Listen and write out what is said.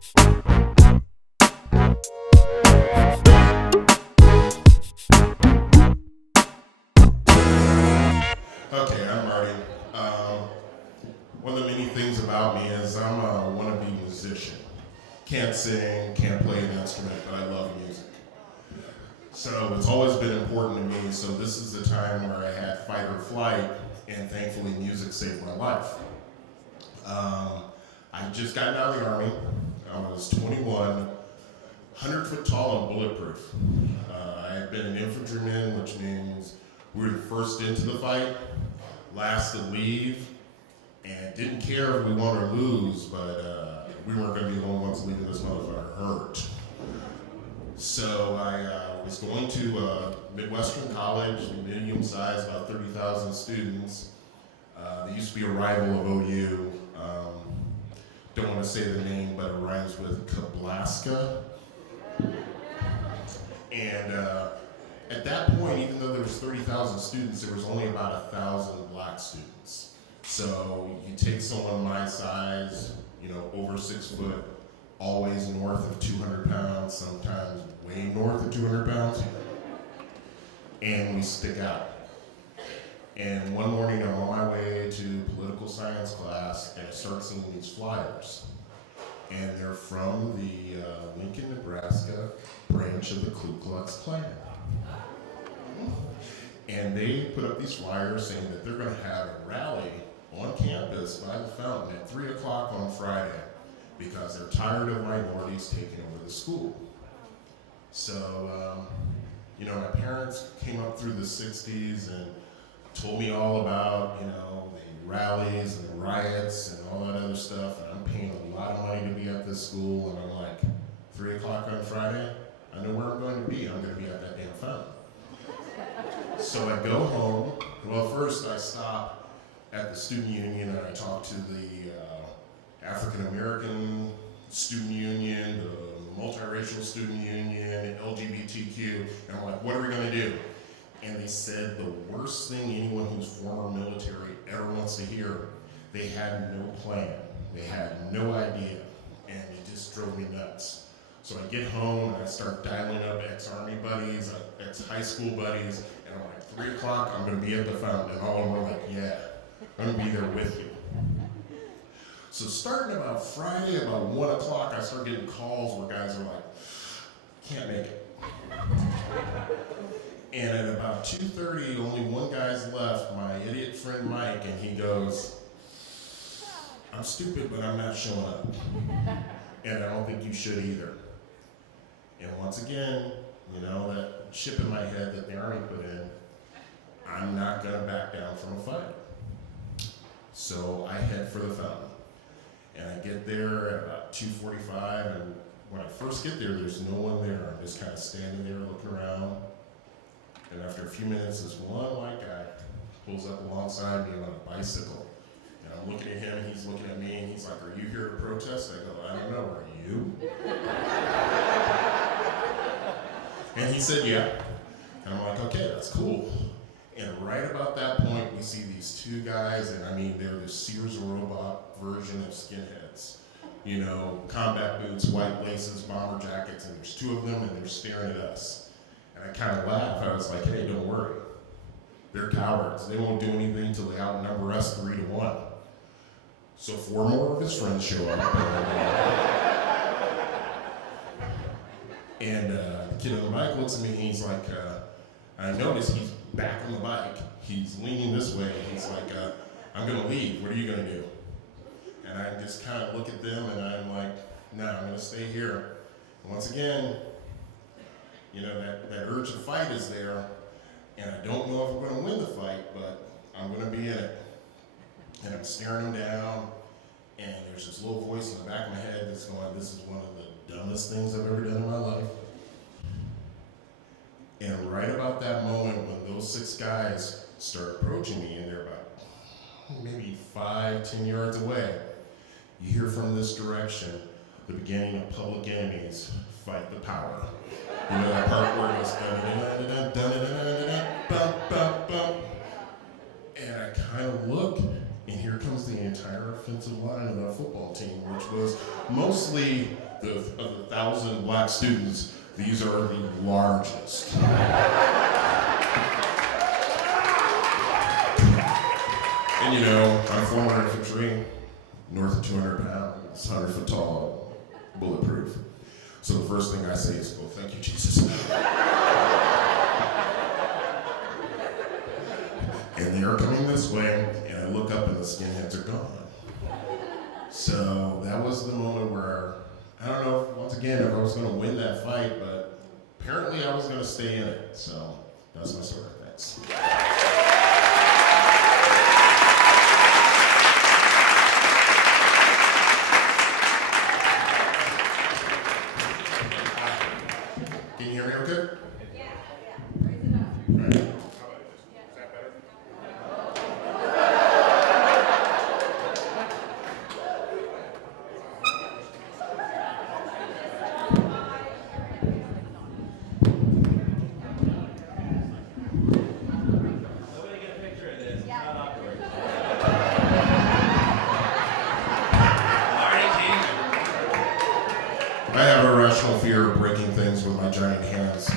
Okay, I'm Marty. Um, One of the many things about me is I'm a wannabe musician. Can't sing, can't play an instrument, but I love music. So it's always been important to me, so this is the time where I had fight or flight, and thankfully music saved my life. Um, I just got out of the Army. I was 21, 100 foot tall and bulletproof. I had been an infantryman, which means we were the first into the fight, last to leave, and didn't care if we won or lose, but we weren't going to be the only ones leaving this motherfucker hurt. So I was going to Midwestern College, medium size, about 30,000 students. There used to be a rival of OU. Don't want to say the name, but it rhymes with Kablaska. And at that point, even though there was 30,000 students, there was only about 1,000 black students. So you take someone my size, over 6 foot, always north of 200 pounds, sometimes way north of 200 pounds, and we stick out. And one morning I'm on my way to political science class, and I start seeing these flyers. And they're from the Lincoln, Nebraska branch of the Ku Klux Klan. And they put up these flyers saying that they're going to have a rally on campus by the fountain at 3 o'clock on Friday because they're tired of minorities taking over the school. So, my parents came up through the 60s and told me all about, the rallies and the riots and all that other stuff. And I'm paying a lot of money to be at this school. And I'm like, 3 o'clock on Friday? I know where I'm going to be. I'm going to be at that damn fountain. So I go home. Well, first I stop at the student union and I talk to the African American student union, the multiracial student union, LGBTQ, and I'm like, what are we going to do? And they said the worst thing anyone who's former military ever wants to hear, they had no plan. They had no idea, and it just drove me nuts. So I get home and I start dialing up ex-Army buddies, ex-high school buddies, and I'm like, 3 o'clock, I'm going to be at the fountain. And all of them are like, yeah, I'm going to be there with you. So starting about Friday, about 1 o'clock, I start getting calls where guys are like, can't make it. And at about 2:30, only one guy's left, my idiot friend Mike, and he goes, I'm stupid, but I'm not showing up. And I don't think you should either. And once again, that chip in my head that the Army put in, I'm not gonna back down from a fight. So I head for the fountain. And I get there at about 2:45, and when I first get there, there's no one there. I'm just kind of standing there looking around. And after a few minutes, this one white guy pulls up alongside me on a bicycle. And I'm looking at him, and he's looking at me, and he's like, are you here to protest? I go, I don't know, are you? And he said, yeah. And I'm like, okay, that's cool. And right about that point, we see these two guys, and they're the Sears Robot version of skinheads. Combat boots, white laces, bomber jackets, and there's two of them, and they're staring at us. And I kind of laughed. I was like, hey, don't worry. They're cowards. They won't do anything until they outnumber us 3-1. So 4 more of his friends show up. And the kid on the bike looks at me and he's like, I notice he's back on the bike. He's leaning this way. And he's like, I'm going to leave. What are you going to do? And I just kind of look at them and I'm like, no, I'm going to stay here. And once again, that urge to fight is there, and I don't know if I'm going to win the fight, but I'm going to be in it. And I'm staring them down, and there's this little voice in the back of my head that's going, this is one of the dumbest things I've ever done in my life. And right about that moment when those 6 guys start approaching me, and they're about maybe 5-10 yards away, you hear from this direction the beginning of Public Enemy's Fight the Power. You know that part where it goes dun dun dun dun dun dun bum bum bum. And I kind of look, and here comes the entire offensive line of that football team, which was mostly of the 1,000 black students, these are the largest. And you know, I'm former infantry, north of 200 pounds, 100 foot tall, bulletproof. So the first thing I say is, oh, thank you, Jesus. And they are coming this way, and I look up and the skinheads are gone. So that was the moment where, I don't know, once again, if I was gonna win that fight, but apparently I was gonna stay in it. So that's my story, thanks. Can you hear me okay? Yeah. Raise it up. Right. Is that better? Nobody get a picture of this. Yeah. It's not awkward. Marty King. I have a irrational fear of breaking things with my giant hands.